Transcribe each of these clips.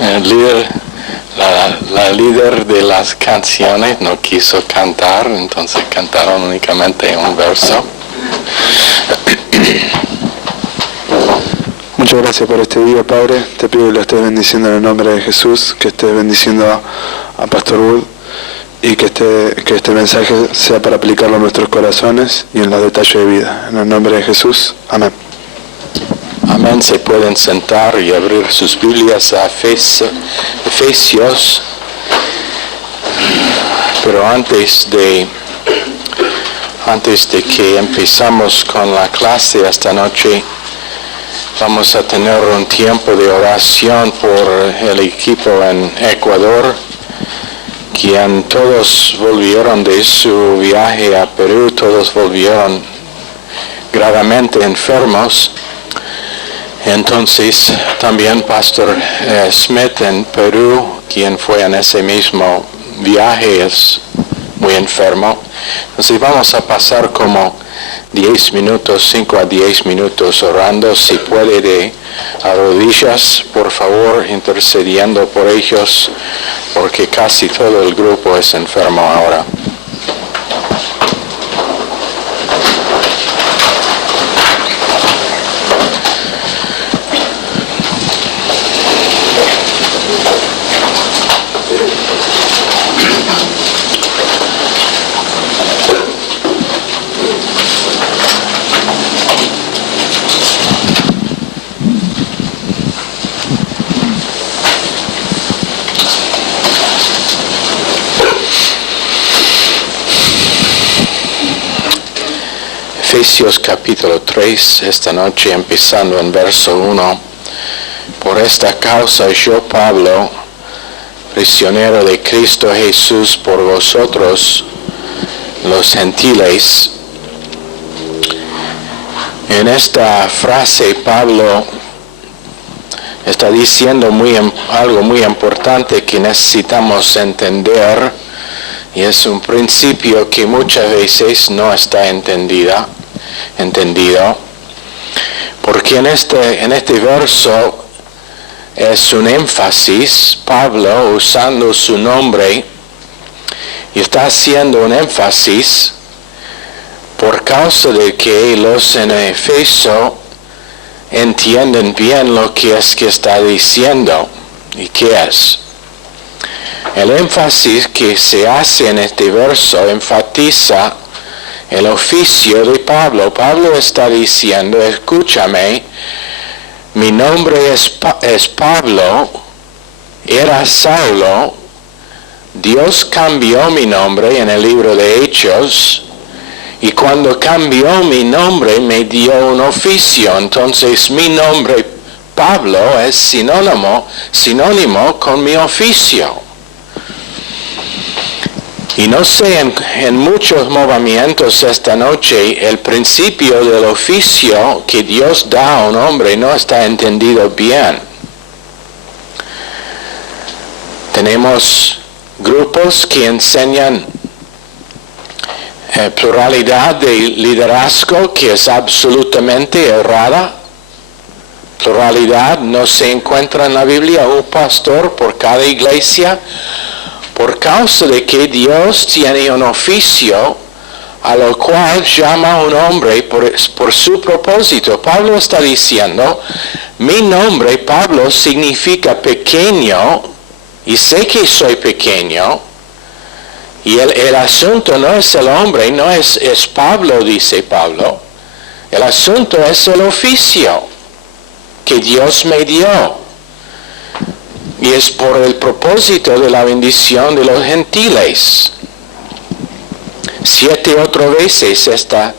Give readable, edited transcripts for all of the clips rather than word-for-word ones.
El líder, la líder de las canciones no quiso cantar, entonces cantaron únicamente un verso. Muchas gracias por este día, Padre. Te pido que lo estés bendiciendo en el nombre de Jesús, que estés bendiciendo a Pastor Wood y que este mensaje sea para aplicarlo en nuestros corazones y en los detalles de vida. En el nombre de Jesús. Amén. Amén. Se pueden sentar y abrir sus Biblias a Efesios. Pero antes de que empezamos con la clase esta noche, vamos a tener un tiempo de oración por el equipo en Ecuador, quien todos volvieron de su viaje a Perú, todos volvieron gravemente enfermos. Entonces también Pastor Smith en Perú, quien fue en ese mismo viaje, es muy enfermo. Entonces vamos a pasar como 10 minutos, 5 a 10 minutos orando, si puede de rodillas, por favor, intercediendo por ellos, porque casi todo el grupo es enfermo ahora. Efesios capítulo 3, esta noche empezando en verso 1. Por esta causa yo, Pablo, prisionero de Cristo Jesús por vosotros, los gentiles. En esta frase Pablo está diciendo algo muy importante que necesitamos entender, y es un principio que muchas veces no está entendido, porque en este verso es un énfasis, Pablo usando su nombre, y está haciendo un énfasis por causa de que los en Efeso entienden bien lo que es que está diciendo y qué es. El énfasis que se hace en este verso enfatiza el oficio de Pablo. Pablo está diciendo, escúchame, mi nombre es Pablo, era Saulo, Dios cambió mi nombre en el libro de Hechos, y cuando cambió mi nombre me dio un oficio. Entonces mi nombre Pablo es sinónimo con mi oficio. Y no sé, en muchos movimientos esta noche, el principio del oficio que Dios da a un hombre no está entendido bien. Tenemos grupos que enseñan pluralidad de liderazgo, que es absolutamente errada. Pluralidad no se encuentra en la Biblia, un pastor por cada iglesia, por causa de que Dios tiene un oficio a lo cual llama a un hombre por su propósito. Pablo está diciendo, mi nombre, Pablo, significa pequeño, y sé que soy pequeño, y el asunto no es el hombre, no es Pablo, dice Pablo, el asunto es el oficio que Dios me dio. Y es por el propósito de la bendición de los gentiles. 7 otras veces esta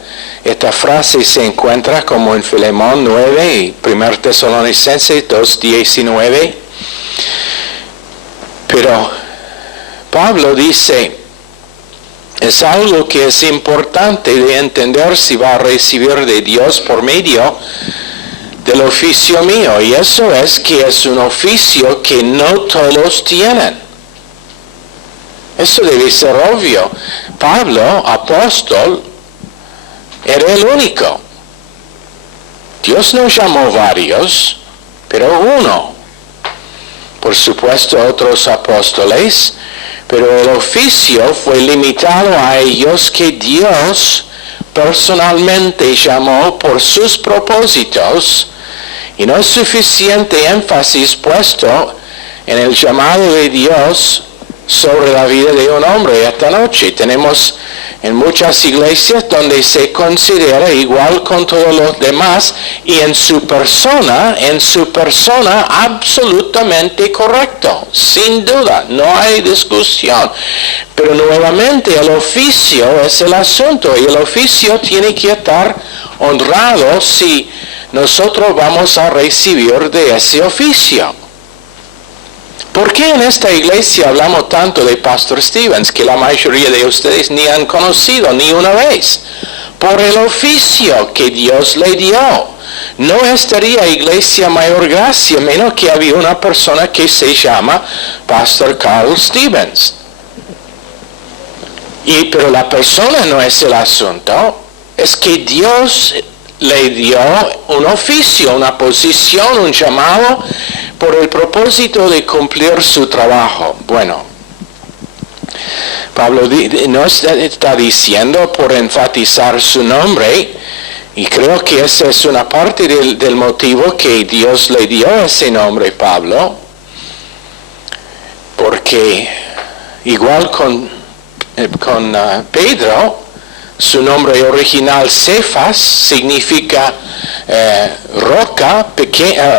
frase se encuentra como en Filemón 9 y 1 Tesalonicenses 2:19. Pero Pablo dice, es algo que es importante de entender si va a recibir de Dios por medio del oficio mío, y eso es que es un oficio que no todos tienen. Eso debe ser obvio. Pablo, apóstol, era el único. Dios no llamó varios, pero uno. Por supuesto, otros apóstoles, pero el oficio fue limitado a ellos que Dios personalmente llamó por sus propósitos, y no es suficiente énfasis puesto en el llamado de Dios sobre la vida de un hombre. Esta noche tenemos en muchas iglesias donde se considera igual con todos los demás y en su persona absolutamente correcto, sin duda, no hay discusión. Pero nuevamente el oficio es el asunto y el oficio tiene que estar honrado si nosotros vamos a recibir de ese oficio. ¿Por qué en esta iglesia hablamos tanto de Pastor Stevens, que la mayoría de ustedes ni han conocido ni una vez? Por el oficio que Dios le dio. No estaría Iglesia Mayor Gracia menos que había una persona que se llama Pastor Carl Stevens. Pero la persona no es el asunto, es que Dios le dio un oficio, una posición, un llamado por el propósito de cumplir su trabajo. Bueno, Pablo no está diciendo por enfatizar su nombre, y creo que esa es una parte del motivo que Dios le dio ese nombre, Pablo, porque igual con Pedro, su nombre original Cefas significa roca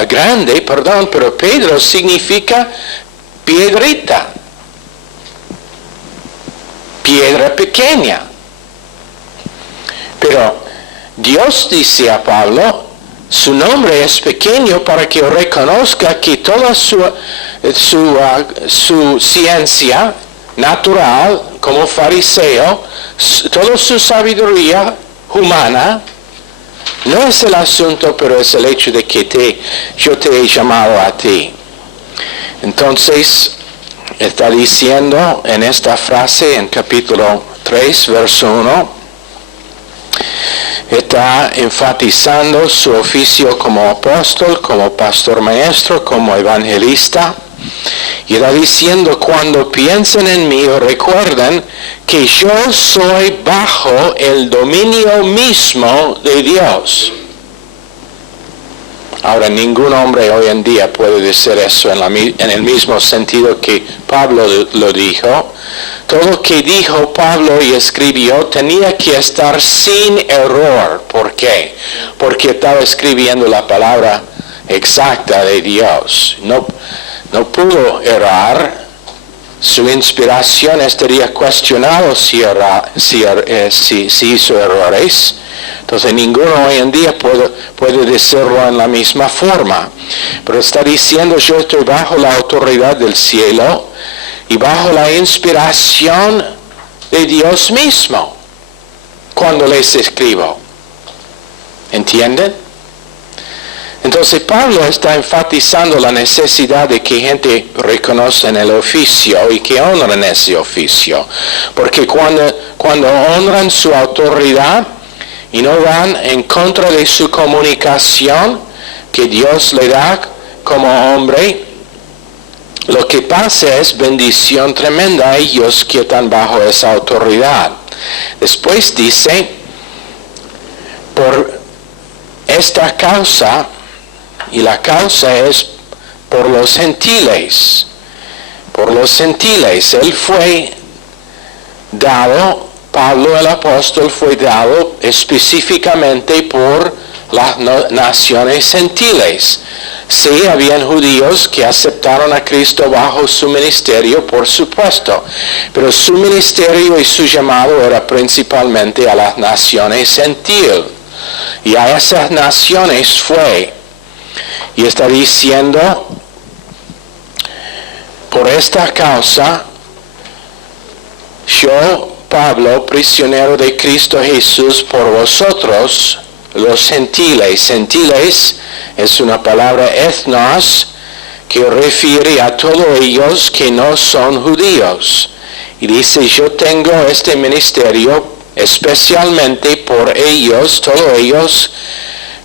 grande, pero Pedro significa piedrita, piedra pequeña. Pero Dios dice a Pablo, su nombre es pequeño para que reconozca que toda su ciencia natural como fariseo, toda su sabiduría humana, no es el asunto, pero es el hecho de que yo te he llamado a ti. Entonces, está diciendo en esta frase, en capítulo 3, verso 1, está enfatizando su oficio como apóstol, como pastor maestro, como evangelista. Y está diciendo, cuando piensen en mí, recuerden que yo soy bajo el dominio mismo de Dios. Ahora, ningún hombre hoy en día puede decir eso en el mismo sentido que Pablo lo dijo. Todo lo que dijo Pablo y escribió tenía que estar sin error. ¿Por qué? Porque estaba escribiendo la palabra exacta de Dios. No pudo errar. Su inspiración estaría cuestionado si hizo errores. Entonces ninguno hoy en día puede decirlo en la misma forma. Pero está diciendo, yo estoy bajo la autoridad del cielo y bajo la inspiración de Dios mismo cuando les escribo. ¿Entienden? Entonces Pablo está enfatizando la necesidad de que gente reconozca el oficio y que honren ese oficio. Porque cuando honran su autoridad y no van en contra de su comunicación que Dios le da como hombre, lo que pasa es bendición tremenda a ellos que están bajo esa autoridad. Después dice, por esta causa, y la causa es por los gentiles. Por los gentiles. Él fue dado, Pablo el apóstol fue dado específicamente por las naciones gentiles. Sí, habían judíos que aceptaron a Cristo bajo su ministerio, por supuesto. Pero su ministerio y su llamado era principalmente a las naciones gentiles. Y a esas naciones fue. Y está diciendo, por esta causa, yo, Pablo, prisionero de Cristo Jesús, por vosotros, los gentiles. Gentiles es una palabra ethnos que refiere a todos ellos que no son judíos. Y dice, yo tengo este ministerio especialmente por ellos, todos ellos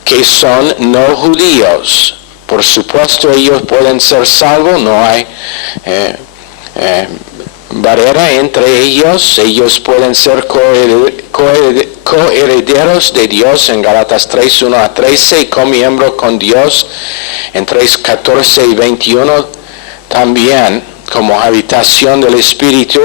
que son no judíos. Por supuesto, ellos pueden ser salvos, no hay barrera entre ellos pueden ser coherederos de Dios en Gálatas 3, 1 a 13, y comiembros con Dios en 3, 14 y 21, también como habitación del Espíritu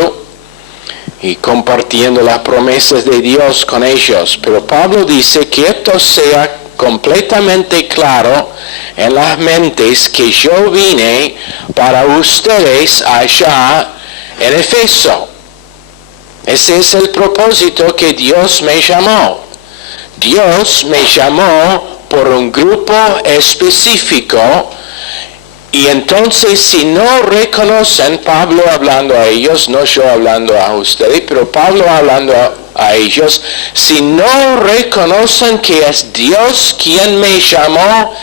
y compartiendo las promesas de Dios con ellos. Pero Pablo dice que esto sea completamente claro en las mentes, que yo vine para ustedes allá en Efeso. Ese es el propósito que Dios me llamó. Dios me llamó por un grupo específico, y entonces si no reconocen, Pablo hablando a ellos, no yo hablando a ustedes, pero Pablo hablando a ellos, si no reconocen que es Dios quien me llamó,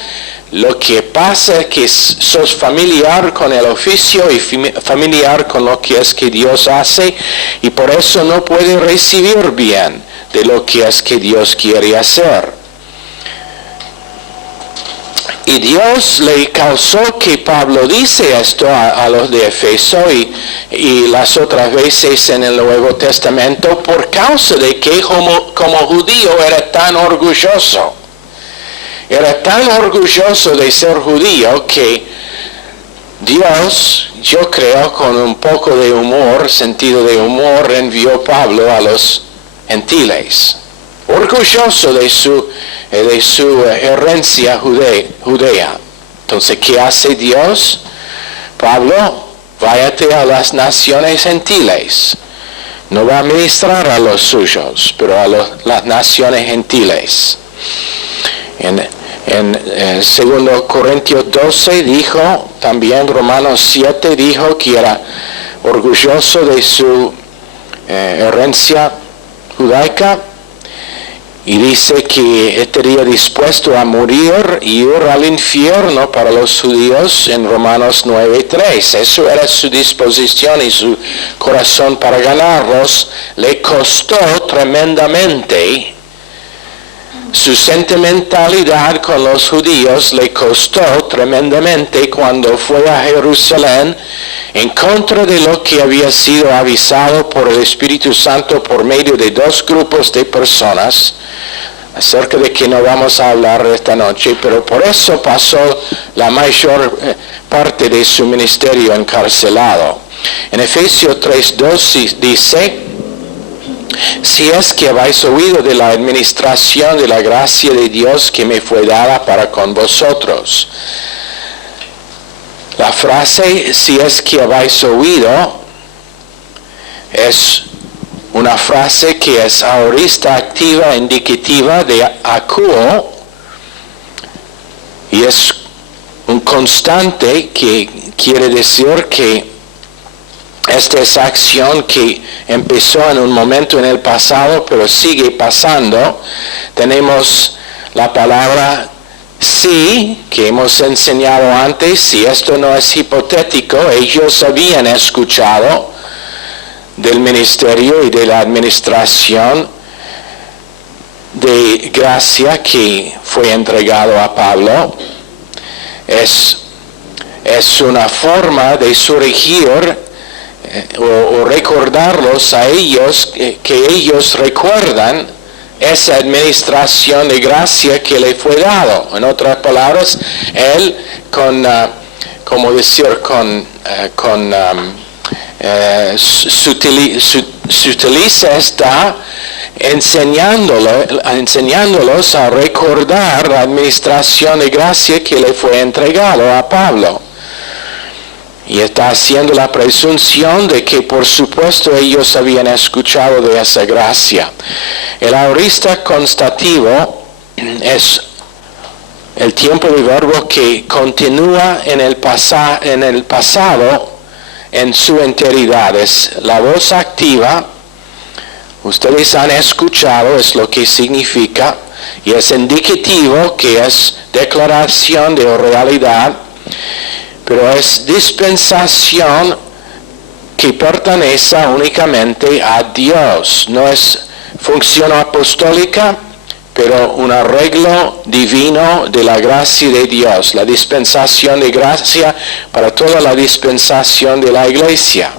lo que pasa es que sos familiar con el oficio y familiar con lo que es que Dios hace, y por eso no puede recibir bien de lo que es que Dios quiere hacer. Y Dios le causó que Pablo dice esto a los de Efeso y las otras veces en el Nuevo Testamento, por causa de que como judío era tan orgulloso. Era tan orgulloso de ser judío que Dios, yo creo, con un poco de humor, sentido de humor, envió a Pablo a los gentiles. Orgulloso de su herencia judea. Entonces, ¿qué hace Dios? Pablo, váyate a las naciones gentiles. No va a ministrar a los suyos, pero a las naciones gentiles. En 2 Corintios 12 dijo, también Romanos 7 dijo que era orgulloso de su herencia judaica, y dice que estaría dispuesto a morir y ir al infierno para los judíos en Romanos 9:3. Eso era su disposición y su corazón para ganarlos. Le costó tremendamente. Su sentimentalidad con los judíos le costó tremendamente cuando fue a Jerusalén en contra de lo que había sido avisado por el Espíritu Santo por medio de dos grupos de personas, acerca de que no vamos a hablar esta noche, pero por eso pasó la mayor parte de su ministerio encarcelado. En Efesios 3:2 dice: si es que habéis oído de la administración de la gracia de Dios que me fue dada para con vosotros. La frase, si es que habéis oído, es una frase que es aorista activa indicativa de acuo, y es un constante que quiere decir que esta es acción que empezó en un momento en el pasado, pero sigue pasando. Tenemos la palabra sí, que hemos enseñado antes. Si esto no es hipotético, ellos habían escuchado del ministerio y de la administración de gracia que fue entregado a Pablo. Es una forma de surgir o recordarlos a ellos, que ellos recuerdan esa administración de gracia que le fue dado. En otras palabras, él se utiliza esta enseñándolos a recordar la administración de gracia que le fue entregado a Pablo. Y está haciendo la presunción de que por supuesto ellos habían escuchado de esa gracia. El aorista constativo es el tiempo de verbo que continúa en el pasado en su enteridad. Es la voz activa. Ustedes han escuchado, es lo que significa, y es indicativo, que es declaración de realidad. Pero es dispensación que pertenece únicamente a Dios. No es función apostólica, pero un arreglo divino de la gracia de Dios, la dispensación de gracia para toda la dispensación de la iglesia.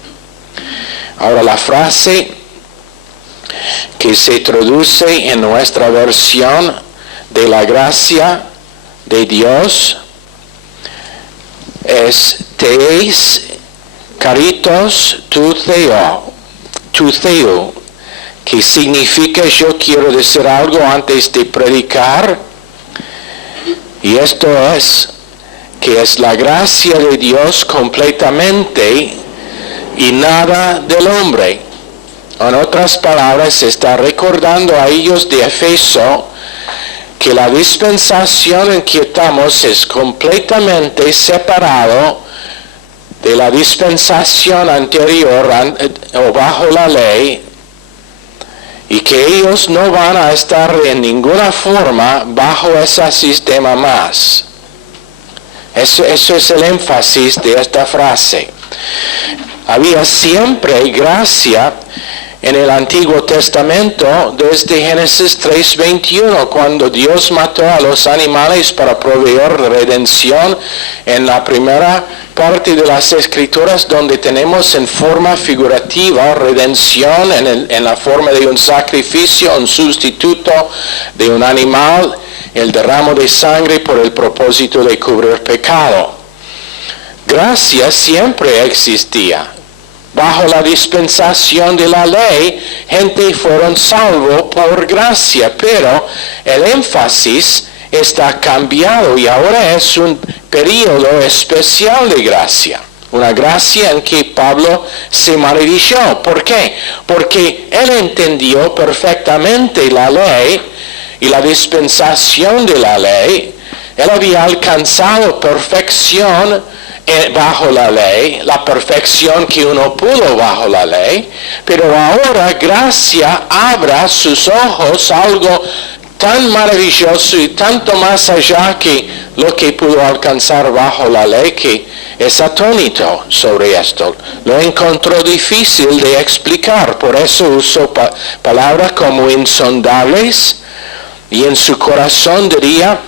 Ahora la frase que se traduce en nuestra versión de la gracia de Dios es teis caritos tu theo, que significa yo quiero decir algo antes de predicar, y esto es que es la gracia de Dios completamente y nada del hombre. En otras palabras, está recordando a ellos de Éfeso que la dispensación en que estamos es completamente separado de la dispensación anterior o bajo la ley, y que ellos no van a estar en ninguna forma bajo ese sistema más. Eso es el énfasis de esta frase. Había siempre gracia en el Antiguo Testamento desde Génesis 3:21, cuando Dios mató a los animales para proveer redención. En la primera parte de las Escrituras, donde tenemos en forma figurativa redención en la forma de un sacrificio, un sustituto de un animal, el derramo de sangre por el propósito de cubrir pecado. Gracia siempre existía. Bajo la dispensación de la ley, gente fueron salvos por gracia, pero el énfasis está cambiado y ahora es un periodo especial de gracia. Una gracia en que Pablo se maravilló. ¿Por qué? Porque él entendió perfectamente la ley y la dispensación de la ley. Él había alcanzado perfección bajo la ley, la perfección que uno pudo bajo la ley, pero ahora gracia abra sus ojos a algo tan maravilloso y tanto más allá que lo que pudo alcanzar bajo la ley, que es atónito sobre esto. Lo encontró difícil de explicar, por eso usó palabras como insondables, y en su corazón diría,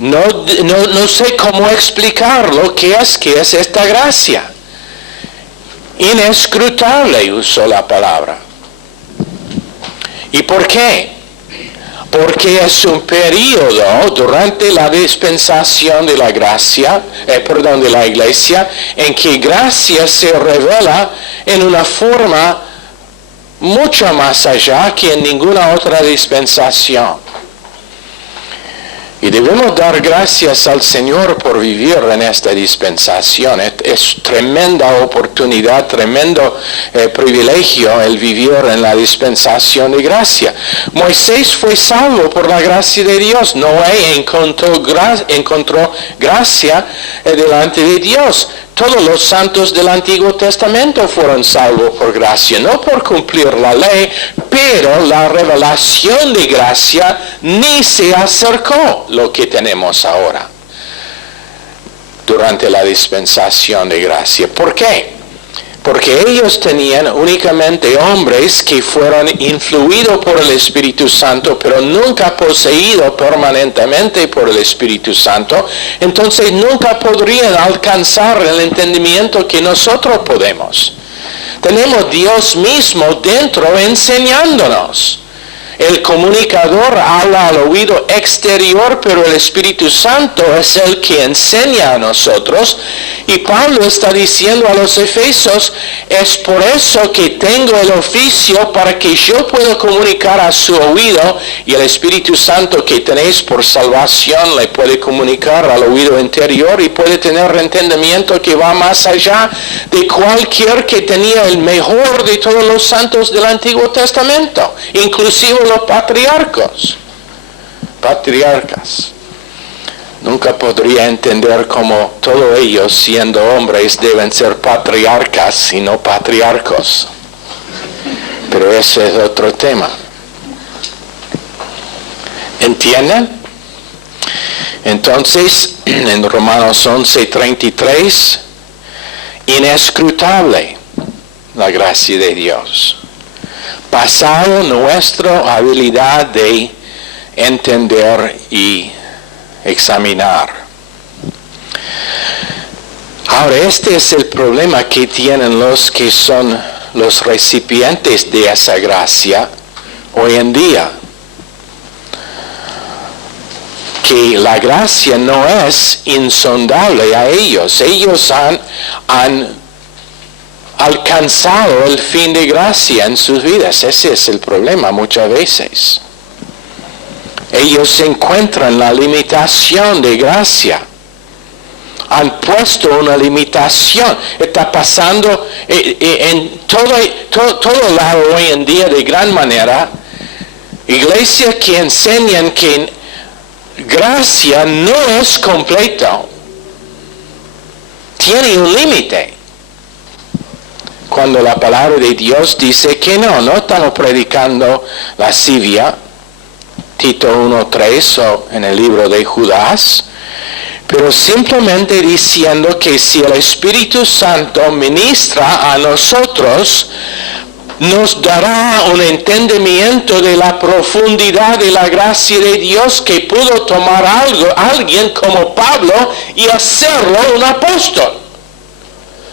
no sé cómo explicar lo que es esta gracia. Inescrutable usó la palabra. ¿Y por qué? Porque es un periodo durante la dispensación de la gracia, de la iglesia, en que gracia se revela en una forma mucho más allá que en ninguna otra dispensación. Y debemos dar gracias al Señor por vivir en esta dispensación. Es tremenda oportunidad, tremendo privilegio el vivir en la dispensación de gracia. Moisés fue salvo por la gracia de Dios. Noé encontró gracia delante de Dios. Todos los santos del Antiguo Testamento fueron salvos por gracia, no por cumplir la ley, pero la revelación de gracia ni se acercó lo que tenemos ahora durante la dispensación de gracia. ¿Por qué? Porque ellos tenían únicamente hombres que fueron influidos por el Espíritu Santo, pero nunca poseídos permanentemente por el Espíritu Santo. Entonces nunca podrían alcanzar el entendimiento que nosotros podemos. Tenemos Dios mismo dentro enseñándonos. El comunicador habla al oído exterior, pero el Espíritu Santo es el que enseña a nosotros. Y Pablo está diciendo a los efesios, es por eso que tengo el oficio para que yo pueda comunicar a su oído, y el Espíritu Santo que tenéis por salvación le puede comunicar al oído interior y puede tener entendimiento que va más allá de cualquier que tenía el mejor de todos los santos del Antiguo Testamento, inclusive los patriarcas. Nunca podría entender cómo todos ellos, siendo hombres, deben ser patriarcas y no patriarcos. Pero ese es otro tema. ¿Entienden? Entonces, en Romanos 11:33, inescrutable la gracia de Dios. Pasado nuestra habilidad de entender y examinar. Ahora, este es el problema que tienen los que son los recipientes de esa gracia hoy en día. Que la gracia no es insondable a ellos. Ellos han alcanzado el fin de gracia en sus vidas. Ese es el problema muchas veces. Ellos encuentran la limitación de gracia. Han puesto una limitación. Está pasando en todo lado hoy en día de gran manera. Iglesias que enseñan que gracia no es completa. Tiene un límite. Cuando la palabra de Dios dice que no estamos predicando lascivia, Tito 1:3 o en el libro de Judas, pero simplemente diciendo que si el Espíritu Santo ministra a nosotros, nos dará un entendimiento de la profundidad de la gracia de Dios que pudo tomar alguien como Pablo y hacerlo un apóstol.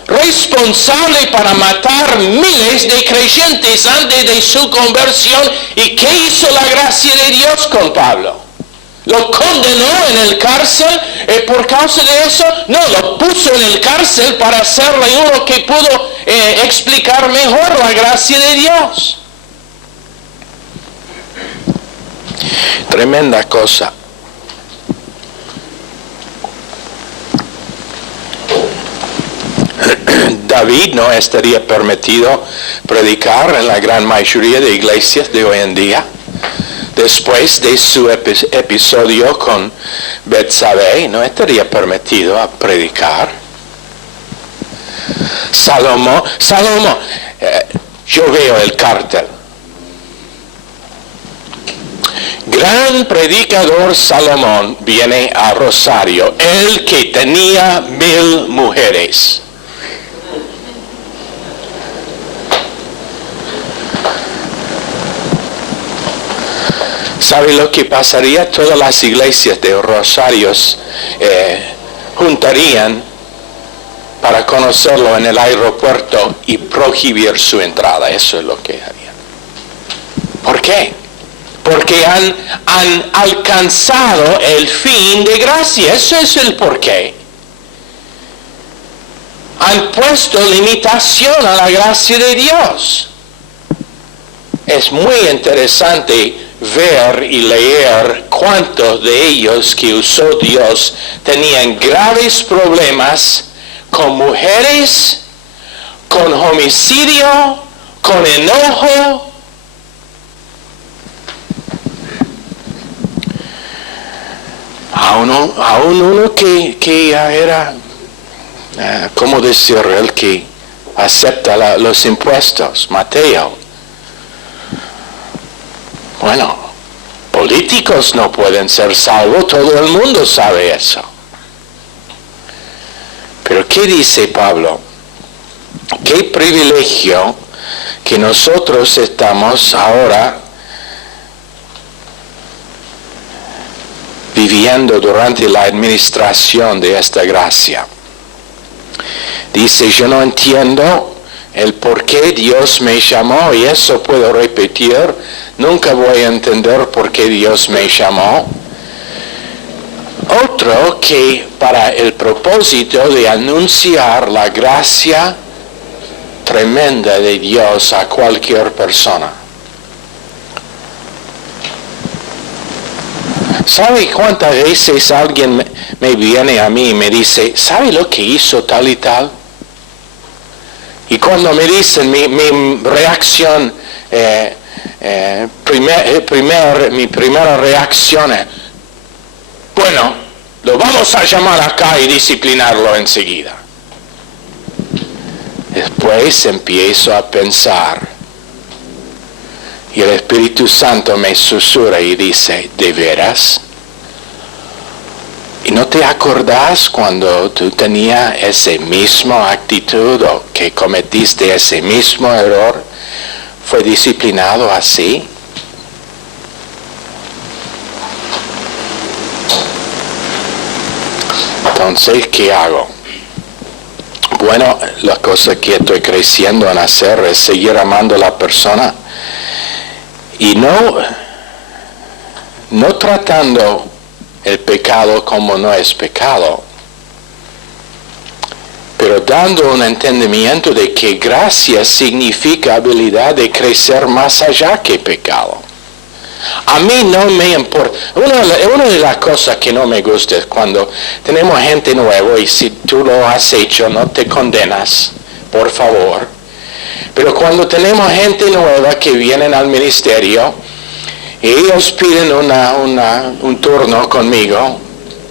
Responsable para matar miles de creyentes antes de su conversión. ¿Y qué hizo la gracia de Dios con Pablo? ¿Lo condenó en el cárcel por causa de eso? No, lo puso en el cárcel para hacerle uno que pudo explicar mejor la gracia de Dios. Tremenda cosa. David no estaría permitido predicar en la gran mayoría de iglesias de hoy en día. Después de su episodio con Betsabé, no estaría permitido a predicar. Salomón, yo veo el cartel. Gran predicador Salomón viene a Rosario, el que tenía 1000 mujeres. ¿Sabe lo que pasaría? Todas las iglesias de Rosarios juntarían para conocerlo en el aeropuerto y prohibir su entrada. Eso es lo que harían. ¿Por qué? Porque han alcanzado el fin de gracia. Eso es el porqué. Han puesto limitación a la gracia de Dios. Es muy interesante ver y leer cuántos de ellos que usó Dios tenían graves problemas con mujeres, con homicidio, con enojo. Aún uno que era, ¿cómo decir? El que acepta los impuestos, Mateo. Bueno, políticos no pueden ser salvos, todo el mundo sabe eso. Pero ¿qué dice Pablo? Qué privilegio que nosotros estamos ahora viviendo durante la administración de esta gracia. Dice, yo no entiendo el por qué Dios me llamó, y eso puedo repetir. Nunca voy a entender por qué Dios me llamó. Otro que para el propósito de anunciar la gracia tremenda de Dios a cualquier persona. ¿Sabe cuántas veces alguien me viene a mí y me dice, ¿sabe lo que hizo tal y tal? Y cuando me dicen mi reacción, mi primera reacción es, bueno, lo vamos a llamar acá y disciplinarlo enseguida. Después empiezo a pensar y el Espíritu Santo me susurra y dice, ¿de veras? ¿Y no te acordás cuando tú tenías esa misma actitud o que cometiste ese mismo error? ¿Fue disciplinado así? Entonces, ¿qué hago? Bueno, la cosa que estoy creciendo en hacer es seguir amando a la persona y no tratando el pecado como no es pecado, pero dando un entendimiento de que gracia significa habilidad de crecer más allá que pecado. A mí no me importa. Una de las cosas que no me gusta es cuando tenemos gente nueva y si tú lo has hecho no te condenas, por favor. Pero cuando tenemos gente nueva que vienen al ministerio y ellos piden un turno conmigo,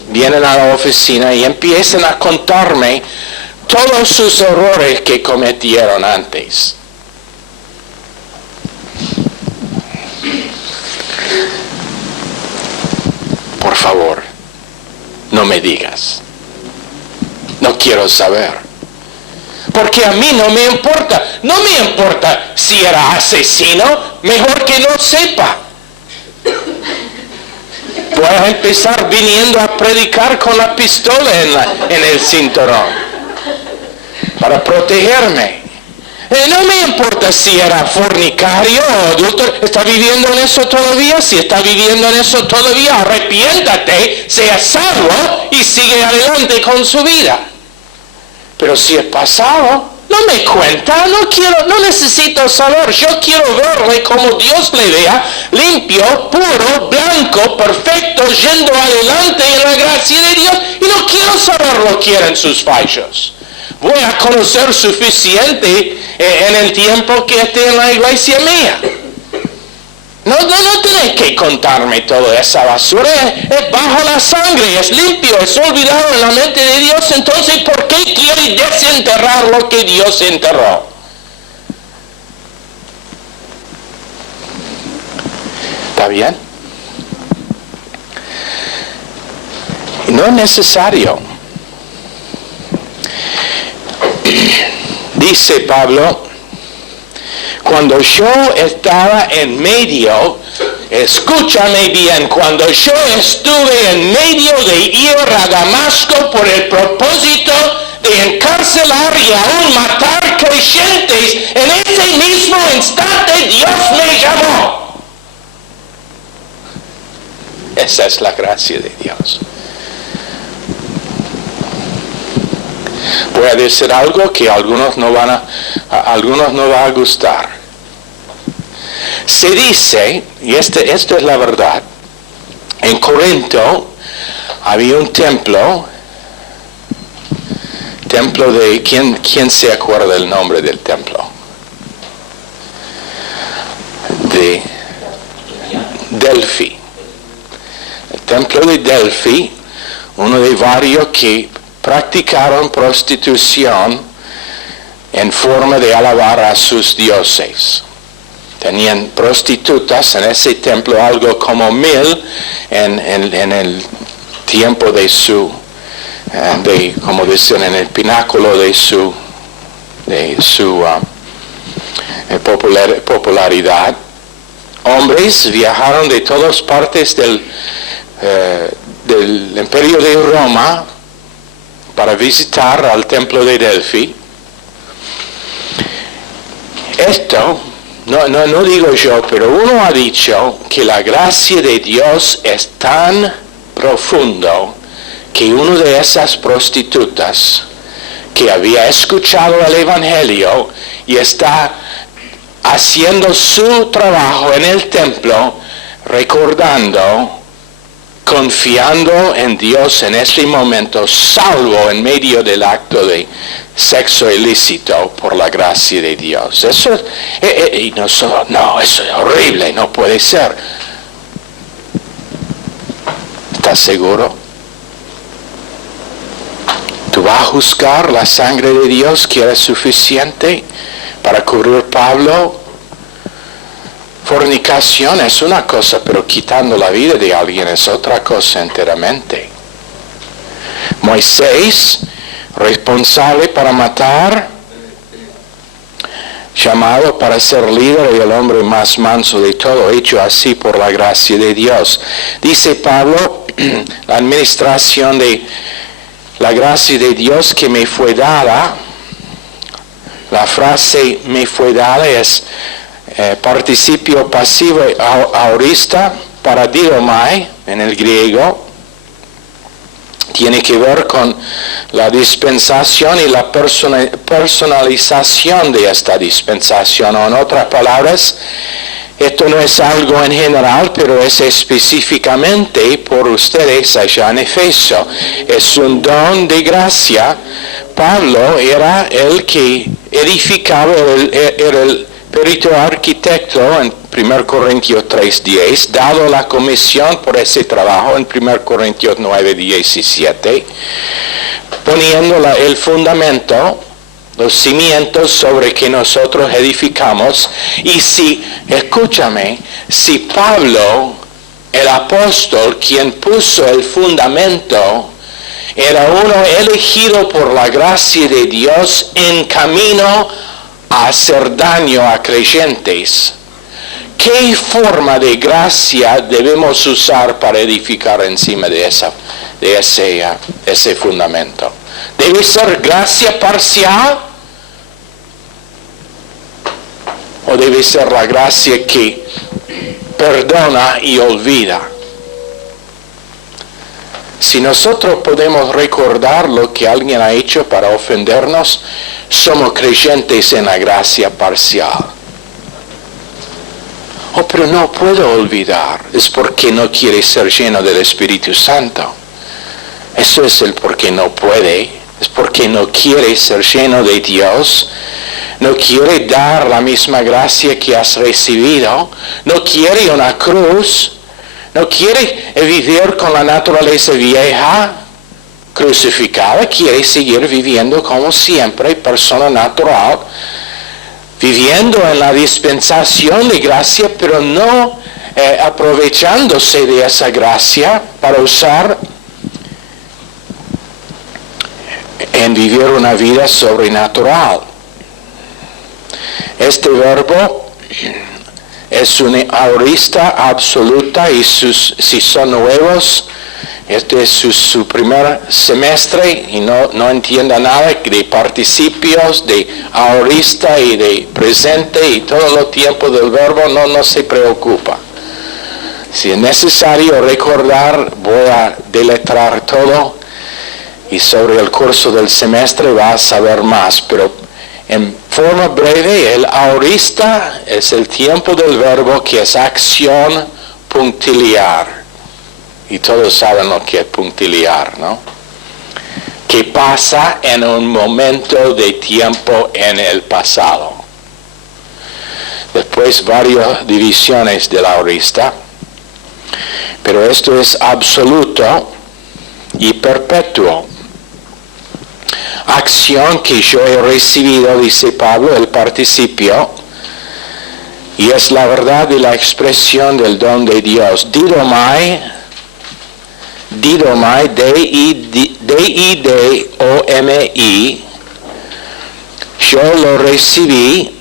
vienen a la oficina y empiezan a contarme todos sus errores que cometieron antes. Por favor, no me digas. No quiero saber. Porque a mí no me importa. No me importa si era asesino. Mejor que no sepa. Voy a empezar viniendo a predicar con la pistola en el cinturón. Para protegerme. No me importa si era fornicario o adúltero. ¿Está viviendo en eso todavía? Si está viviendo en eso todavía, arrepiéntate, sea salvo y sigue adelante con su vida. Pero si es pasado, no me cuenta, no necesito saber. Yo quiero verle como Dios le vea, limpio, puro, blanco, perfecto, yendo adelante en la gracia de Dios. Y no quiero saber lo que eran sus fallos. Voy a conocer suficiente en el tiempo que esté en la iglesia mía. No tenés que contarme toda esa basura. Es bajo la sangre, es limpio, es olvidado en la mente de Dios. Entonces, ¿por qué quiere desenterrar lo que Dios enterró? ¿Está bien? No es necesario. Dice Pablo, cuando yo estaba en medio, escúchame bien, cuando yo estuve en medio de ir a Damasco por el propósito de encarcelar y aún matar creyentes, en ese mismo instante Dios me llamó. Esa es la gracia de Dios. Voy a decir algo que a algunos no va a gustar. Se dice, y esto es la verdad, en Corinto había un templo de, ¿quién se acuerda del nombre del templo? De Delfi. El templo de Delfi, uno de varios que practicaron prostitución en forma de alabar a sus dioses. Tenían prostitutas en ese templo, algo como 1000 en el tiempo de su, como dicen, en el pináculo de su popularidad. Hombres viajaron de todas partes del Imperio de Roma para visitar al templo de Delfi. Esto, no digo yo, pero uno ha dicho que la gracia de Dios es tan profundo que una de esas prostitutas que había escuchado el Evangelio y está haciendo su trabajo en el templo, recordando, confiando en Dios en este momento, salvo en medio del acto de sexo ilícito por la gracia de Dios. Eso no, eso es horrible, no puede ser. ¿Estás seguro? ¿Tú vas a juzgar la sangre de Dios que era suficiente para cubrir Pablo? Fornicación es una cosa, pero quitando la vida de alguien es otra cosa enteramente. Moisés, responsable para matar, llamado para ser líder y el hombre más manso de todo, hecho así por la gracia de Dios. Dice Pablo, la administración de la gracia de Dios que me fue dada. La frase me fue dada es participio pasivo aorista, paradidomai en el griego. Tiene que ver con la dispensación y la personalización de esta dispensación. O en otras palabras, esto no es algo en general, pero es específicamente por ustedes allá en Efeso. Es un don de gracia. Pablo era el que edificaba, era el perito arquitecto en 1 Corintios 3:10, dado la comisión por ese trabajo en 1 Corintios 9:17, poniendo el fundamento, los cimientos sobre que nosotros edificamos. Y escúchame, si Pablo, el apóstol, quien puso el fundamento, era uno elegido por la gracia de Dios en camino a hacer daño a creyentes, ¿qué forma de gracia debemos usar para edificar encima de ese fundamento? ¿Debe ser gracia parcial? ¿O debe ser la gracia que perdona y olvida? Si nosotros podemos recordar lo que alguien ha hecho para ofendernos, somos creyentes en la gracia parcial. Oh, pero no puedo olvidar. Es porque no quiere ser lleno del Espíritu Santo. Eso es el por qué no puede. Es porque no quiere ser lleno de Dios. No quiere dar la misma gracia que has recibido. No quiere una cruz. No quiere vivir con la naturaleza vieja crucificada. Quiere seguir viviendo como siempre, persona natural, viviendo en la dispensación de gracia, pero no aprovechándose de esa gracia para usar en vivir una vida sobrenatural. Este verbo es una aorista absoluta y si son nuevos, este es su primer semestre y no entienda nada de participios, de aorista y de presente y todo el tiempo del verbo, no se preocupa. Si es necesario recordar, voy a deletrar todo y sobre el curso del semestre va a saber más, pero en forma breve, el aorista es el tiempo del verbo que es acción punctiliar. Y todos saben lo que es punctiliar, ¿no? Que pasa en un momento de tiempo en el pasado. Después varias divisiones del aorista. Pero esto es absoluto y perpetuo. Acción que yo he recibido, dice Pablo, el participio, y es la verdad y la expresión del don de Dios. Didomai, D-I-D-O-M-I, yo lo recibí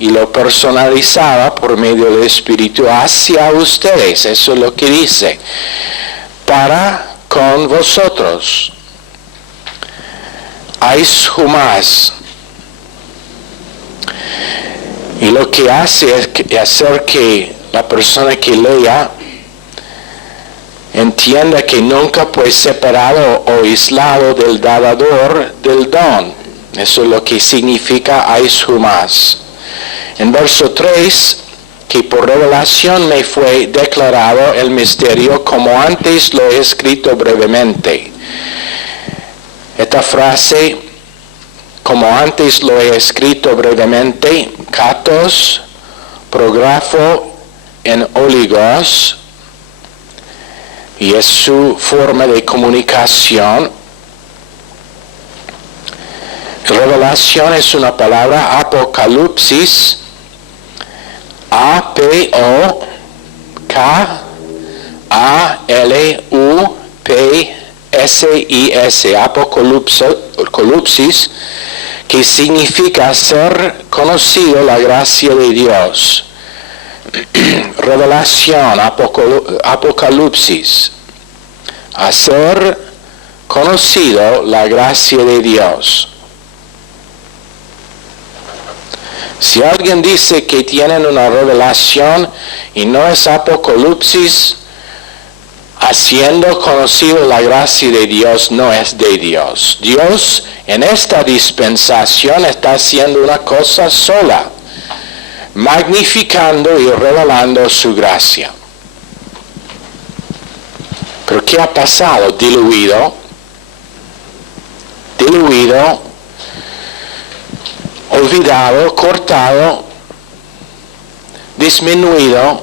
y lo personalizaba por medio del Espíritu hacia ustedes. Eso es lo que dice. Para con vosotros. Ais humas. Y lo que hace es hacer que la persona que lea entienda que nunca fue separado o aislado del dador del don. Eso es lo que significa ais humas. En verso 3, que por revelación me fue declarado el misterio como antes lo he escrito brevemente. Esta frase, como antes lo he escrito brevemente, katos, prografo en oligos, y es su forma de comunicación. Revelación es una palabra, apocalipsis, A-P-O-K-A-L-U-P-S-I-S, apocalipsis, que significa hacer conocido la gracia de Dios. Revelación, apocalipsis, hacer conocido la gracia de Dios. Si alguien dice que tienen una revelación y no es apocalipsis, haciendo conocido la gracia de Dios, no es de Dios. Dios en esta dispensación está haciendo una cosa sola, magnificando y revelando su gracia. Pero ¿qué ha pasado? Diluido, olvidado, cortado, disminuido.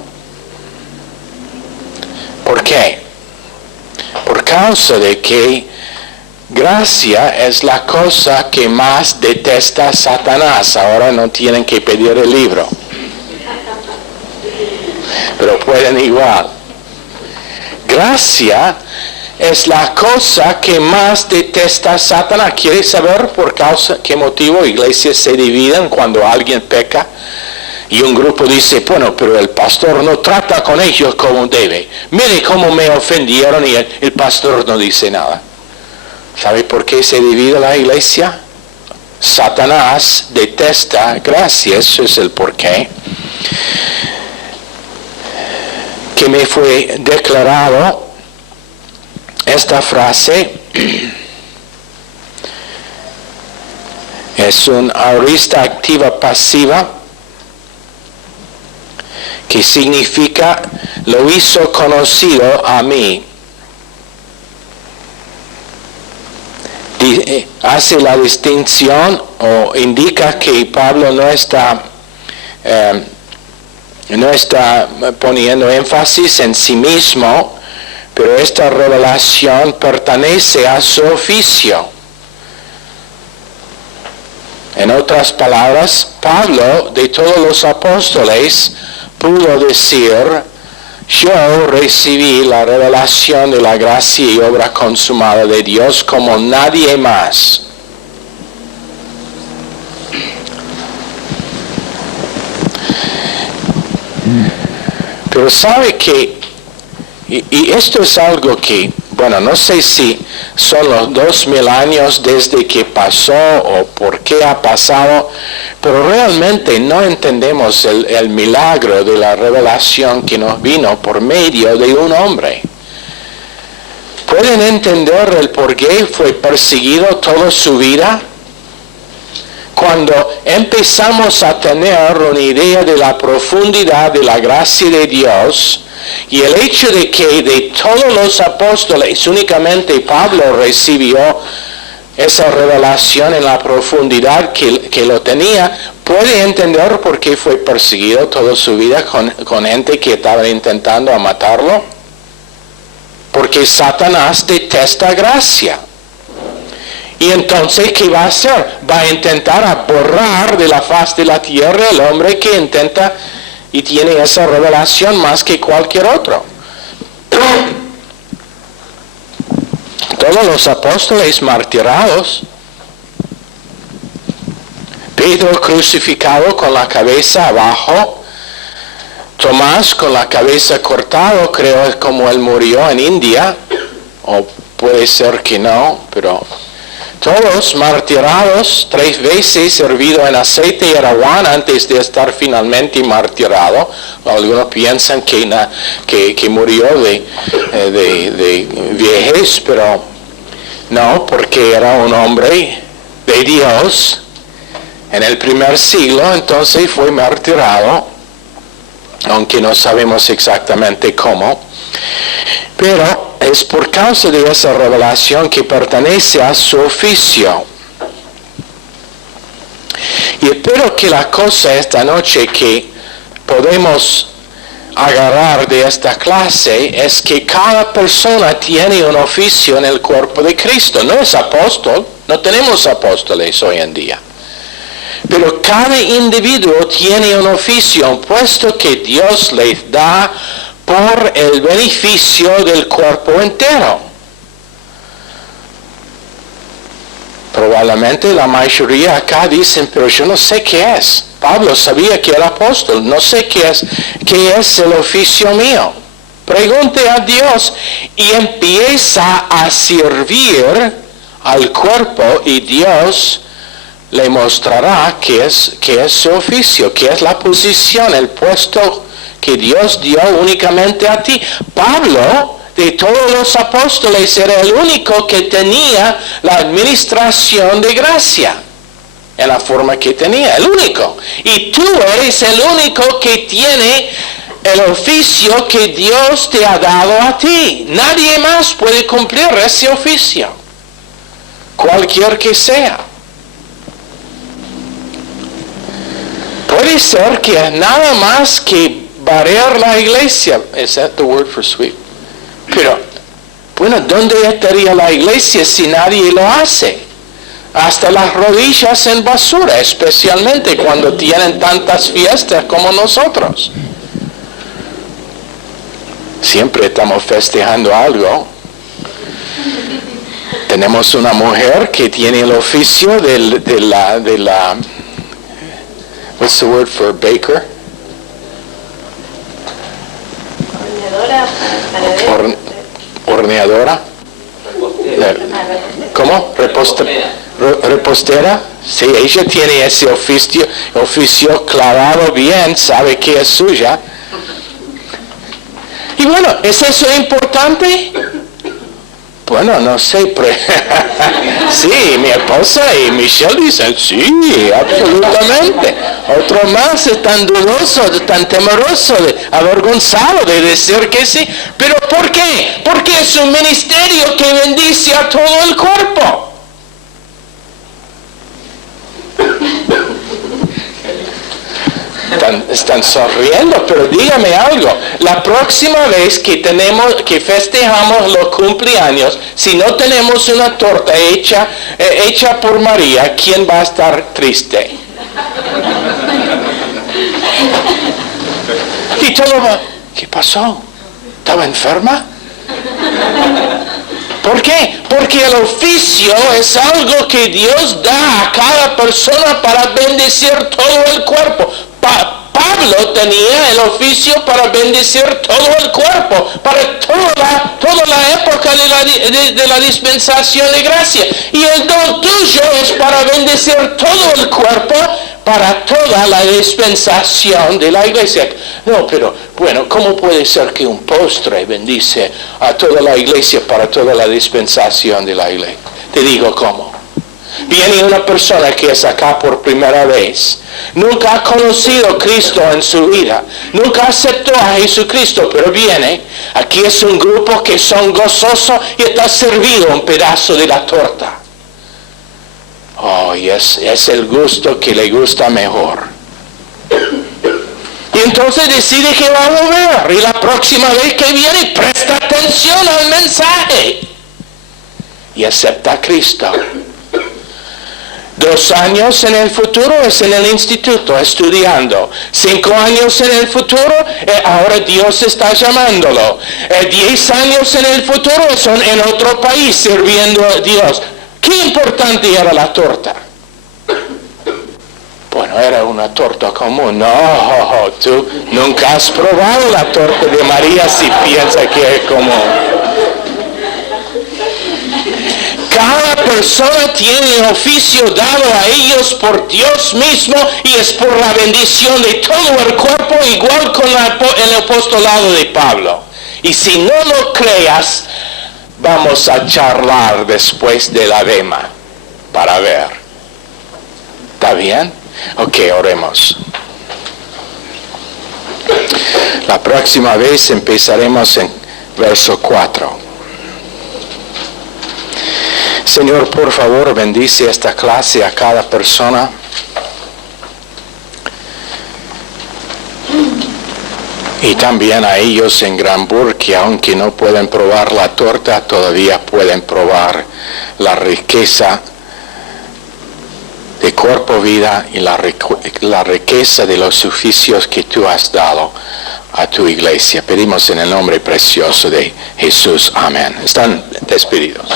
¿Por qué? Por causa de que gracia es la cosa que más detesta Satanás. Ahora no tienen que pedir el libro, pero pueden igual. Gracia es la cosa que más detesta Satanás. ¿Quieres saber por qué motivo iglesias se dividen cuando alguien peca? Y un grupo dice, bueno, pero el pastor no trata con ellos como debe. Mire cómo me ofendieron y el pastor no dice nada. ¿Sabe por qué se divide la iglesia? Satanás detesta gracia, eso es el porqué. Que me fue declarado esta frase. Es una aorista activa pasiva, que significa lo hizo conocido a mí. Hace la distinción o indica que Pablo no está poniendo énfasis en sí mismo, pero esta revelación pertenece a su oficio. En otras palabras, Pablo, de todos los apóstoles, pudo decir, yo recibí la revelación de la gracia y obra consumada de Dios como nadie más. Pero sabe que, y esto es algo que, bueno, no sé si son los 2000 años desde que pasó o por qué ha pasado, pero realmente no entendemos el milagro de la revelación que nos vino por medio de un hombre. ¿Pueden entender el por qué fue perseguido toda su vida? Cuando empezamos a tener una idea de la profundidad de la gracia de Dios, y el hecho de que de todos los apóstoles únicamente Pablo recibió esa revelación en la profundidad que lo tenía, puede entender por qué fue perseguido toda su vida con gente que estaba intentando matarlo. Porque Satanás detesta gracia. Y entonces, ¿qué va a hacer? Va a intentar borrar de la faz de la tierra el hombre que intenta y tiene esa revelación más que cualquier otro. Todos los apóstoles martirados, Pedro crucificado con la cabeza abajo, Tomás con la cabeza cortada, creo es como él murió en India, o puede ser que no, pero todos martirados 3 veces, servido en aceite y araguán antes de estar finalmente martirado. Algunos piensan que murió de viejez, pero no, porque era un hombre de Dios en el primer siglo, entonces fue martirado, aunque no sabemos exactamente cómo. Pero es por causa de esa revelación que pertenece a su oficio. Y espero que la cosa esta noche que podemos agarrar de esta clase es que cada persona tiene un oficio en el cuerpo de Cristo. No es apóstol, no tenemos apóstoles hoy en día. Pero cada individuo tiene un oficio, puesto que Dios les da por el beneficio del cuerpo entero. Probablemente la mayoría acá dicen, pero yo no sé qué es. Pablo sabía que era apóstol, no sé qué es el oficio mío. pregunte a Dios y empieza a servir al cuerpo y Dios le mostrará qué es su oficio, qué es la posición, el puesto que Dios dio únicamente a ti. Pablo, de todos los apóstoles, era el único que tenía la administración de gracia en la forma que tenía, el único. Y tú eres el único que tiene el oficio que Dios te ha dado a ti. Nadie más puede cumplir ese oficio, cualquier que sea. Puede ser que nada más que barrer la iglesia. Is that the word for sweep? Pero, bueno, ¿dónde estaría la iglesia si nadie lo hace? Hasta las rodillas en basura, especialmente cuando tienen tantas fiestas como nosotros. Siempre estamos festejando algo. Tenemos una mujer que tiene el oficio de la what's the word for baker? Horneadora. ¿Cómo? Repostera. Sí, ella tiene ese oficio clavado bien, sabe que es suya. Y bueno, ¿es eso importante? Bueno, no sé, pero sí, mi esposa y Michelle dicen, sí, absolutamente. Otro más es tan dudoso, tan temeroso, avergonzado de decir que sí. ¿Pero por qué? Porque es un ministerio que bendice a todo el cuerpo. Están sonriendo, pero dígame algo. La próxima vez que festejamos los cumpleaños, si no tenemos una torta hecha por María, ¿quién va a estar triste? Y todo va, ¿qué pasó? ¿Estaba enferma? ¿Por qué? Porque el oficio es algo que Dios da a cada persona para bendecir todo el cuerpo. Pablo tenía el oficio para bendecir todo el cuerpo, para toda la época de la dispensación de gracia. Y el don tuyo es para bendecir todo el cuerpo, para toda la dispensación de la iglesia. No, pero bueno, ¿cómo puede ser que un postre bendice a toda la iglesia para toda la dispensación de la iglesia? Te digo cómo. Viene una persona que es acá por primera vez. Nunca ha conocido a Cristo en su vida. Nunca aceptó a Jesucristo, pero viene. Aquí es un grupo que son gozosos y está servido un pedazo de la torta. Oh, y es el gusto que le gusta mejor. Y entonces decide que va a volver. Y la próxima vez que viene, presta atención al mensaje. Y acepta a Cristo. 2 años en el futuro es en el instituto estudiando. 5 años en el futuro, ahora Dios está llamándolo. 10 años en el futuro son en otro país sirviendo a Dios. ¿Qué importante era la torta? Bueno, era una torta común. No, tú nunca has probado la torta de María si piensas que es común. Cada persona tiene oficio dado a ellos por Dios mismo y es por la bendición de todo el cuerpo, igual con el apostolado de Pablo. Y si no lo creas, vamos a charlar después de la dema para ver. ¿Está bien? Ok, oremos. La próxima vez empezaremos en verso 4. Señor, por favor, bendice esta clase a cada persona. Y también a ellos en Granburg, que aunque no pueden probar la torta, todavía pueden probar la riqueza de cuerpo, vida y la riqueza de los oficios que tú has dado a tu iglesia. Pedimos en el nombre precioso de Jesús. Amén. Están despedidos.